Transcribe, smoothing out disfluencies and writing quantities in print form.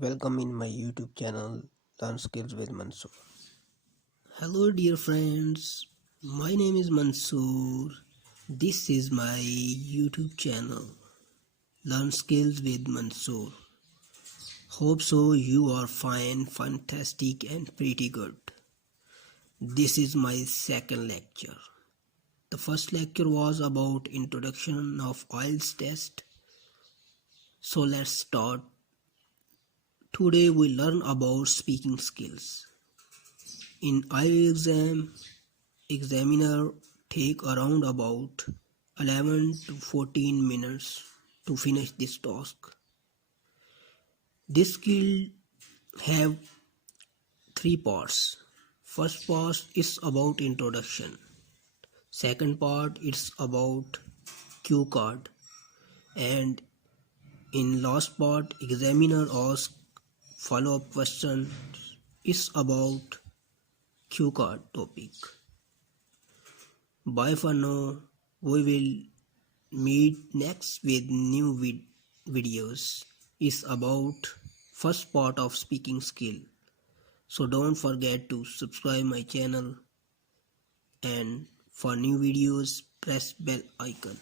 Welcome in my YouTube channel Learn Skills with Mansoor. Hello dear friends, my name is Mansoor. This is my YouTube channel Learn Skills with Mansoor. Hope so you are fine, fantastic and pretty good. This is my second lecture. The first lecture was about introduction of Ielts test. So let's start. Today we learn about speaking skills. In IELTS examiner take around about 11 to 14 minutes to finish this task. This skill have three parts. First part is about introduction. Second part is about cue card. And in last part examiner asks follow-up question is about cue card topic. Bye for now. We will meet next with new videos. Is about first part of speaking skill. So don't forget to subscribe my channel, and for new videos press bell icon.